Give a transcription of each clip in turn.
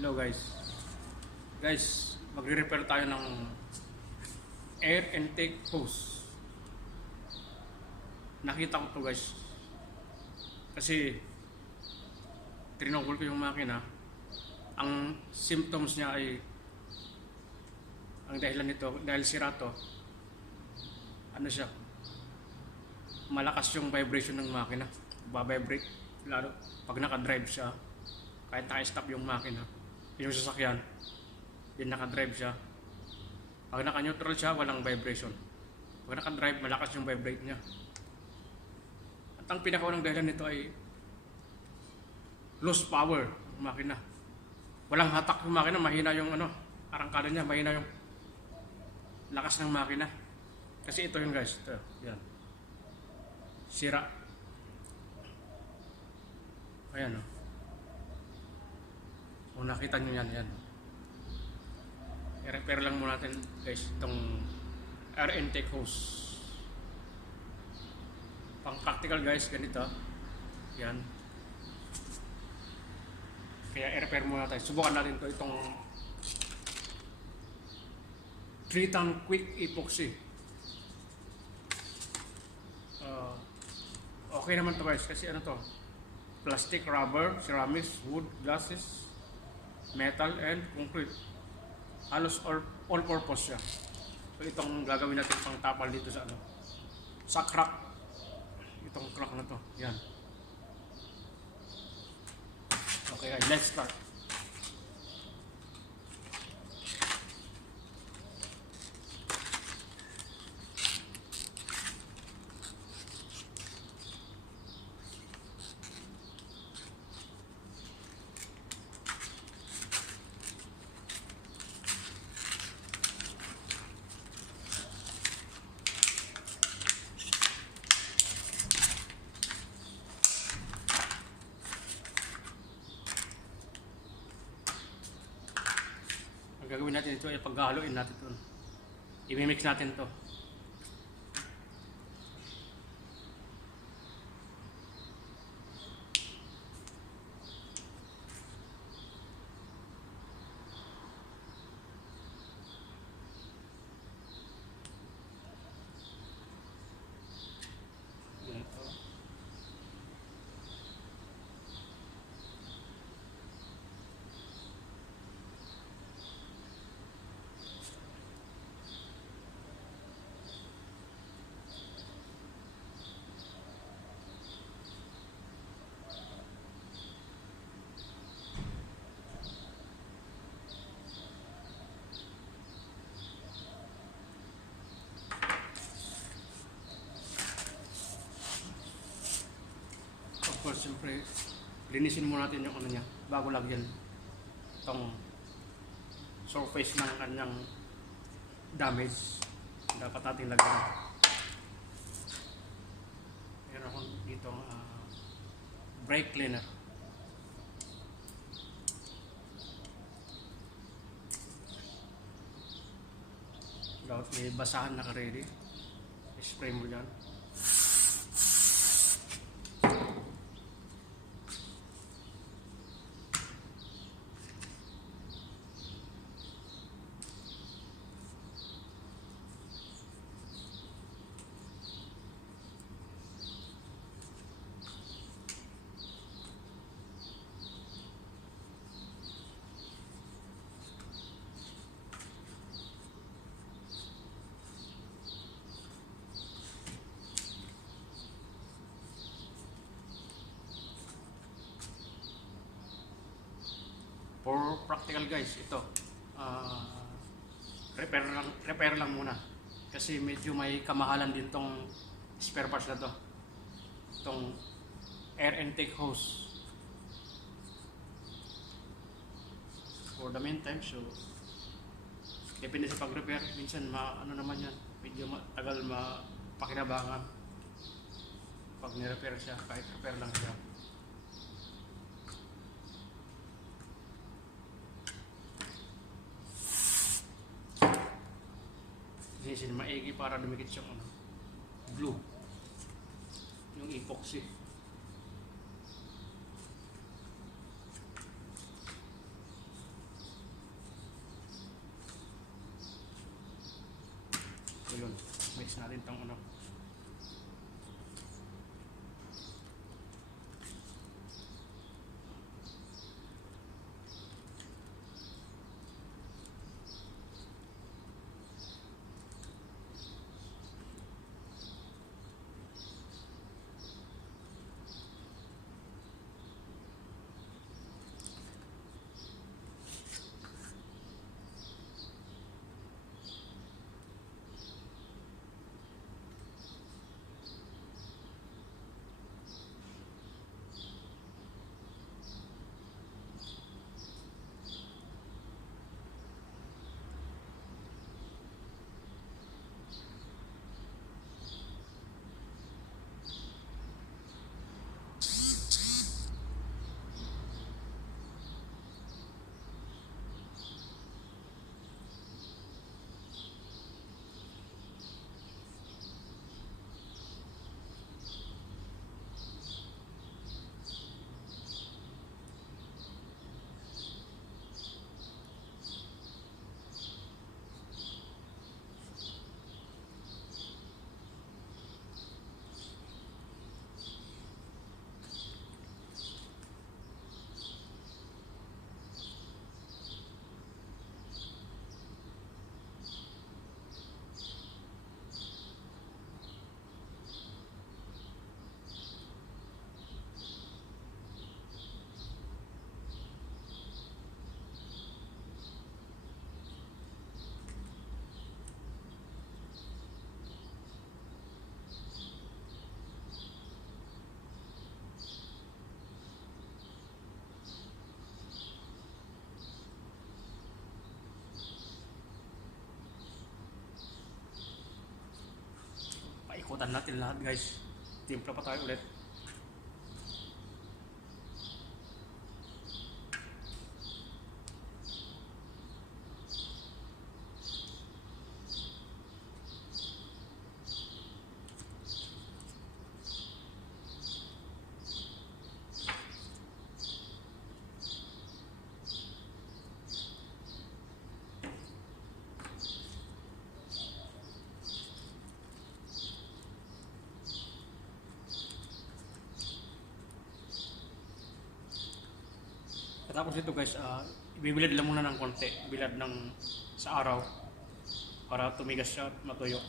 Hello guys, magre-repair tayo ng air intake hose. Nakita ko to guys kasi trinokol ko yung makina. Ang symptoms niya ay ang dahilan nito dahil sira to, ano siya, malakas yung vibration ng makina, babibrate lalo pag naka-drive siya. Kahit naka-stop yung makina, yung sasakyan, din naka-drive siya. Pag naka-neutral siya, walang vibration. Pag naka-drive, malakas yung vibrate niya. At ang pinakaunang dahilan nito ay lost power ng makina. Walang hatak yung makina, mahina yung arangkada niya, mahina yung lakas ng makina. Kasi ito yun guys, ito, yan. Sira. Ayan o. Kung nakita nyo yan. I-repair lang muna natin guys itong air intake hose. Pang practical guys, ganito. Yan. Kaya i-repair muna tayo. Subukan natin itong 3-ton quick epoxy. Okay naman to guys kasi ano to, plastic, rubber, ceramics, wood, glasses, metal, and concrete. Halos all purpose siya. So itong gagawin natin pang tapal dito sa crack. Itong crack na to. Yan. Okay guys, let's start. Gagawin natin ito ay paghahaluin natin ito. I-mix natin to. Of course, siyempre, linisin muna natin yung niya bago lagyan itong surface ng kanyang damage. Dapat natin lagyan. Meron akong dito brake cleaner. Dapat may basahan na ka-ready. Spray mo dyan. For practical guys, ito repair lang muna kasi medyo may kamahalan din tong spare parts na to, itong air intake hose. For the meantime, so depende sa pag-repair, minsan naman yan, medyo tagal mapakinabangan pag ni-repair siya, kahit repair lang siya. Sinisin maigi para dumikit siyang glue, yung epoxy. natin itong ano. Paikutan natin lahat guys. Timpla pa tayo ulit. Tapos ito guys, ibibilad lang muna ng konti, bilad ng sa araw para tumigas siya at matuyo.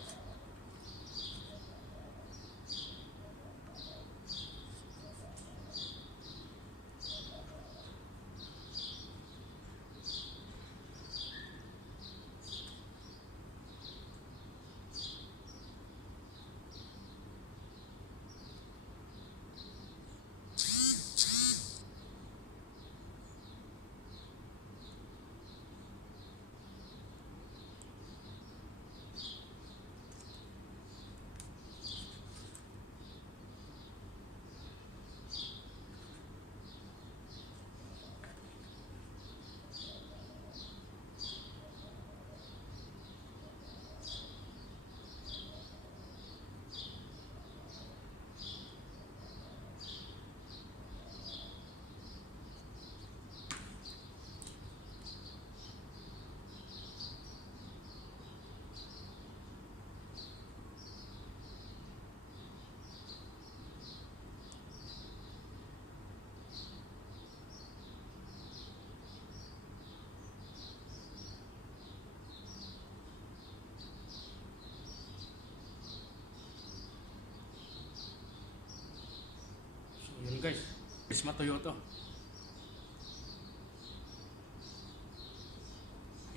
Yun guys, is matuyo to.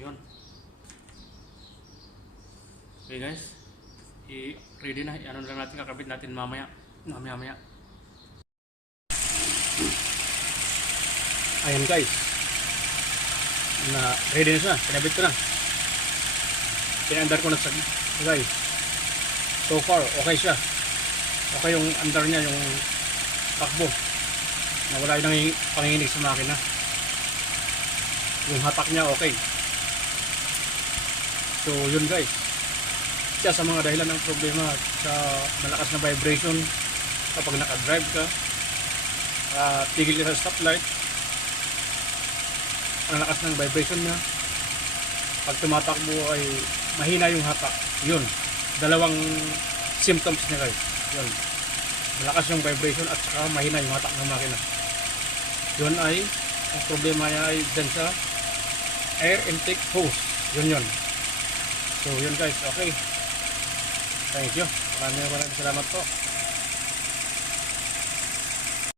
Yun. Okay guys, i-ready na. Ano lang natin, kakabit natin mamaya. Mamaya. Ayan guys, na ready na siya. Pinabit ko na. Pinandar ko na sa guys. So far, okay siya. Okay yung andar niya, yung takbo na wala yung panginginig sa makina. Yung hatak niya okay. So yun guys, isa sa mga dahilan ng problema sa malakas na vibration kapag naka-drive ka, tigil ka sa stoplight, ang lakas ng vibration niya, pag tumatakbo ay mahina yung hatak. Yun, dalawang symptoms niya guys. Yun. Malakas yung vibration at saka mahina yung hatak ng makina. Yun ay, ang problema niya ay dyan sa air intake hose. Yun. So yun guys, okay. Thank you. Maraming salamat po.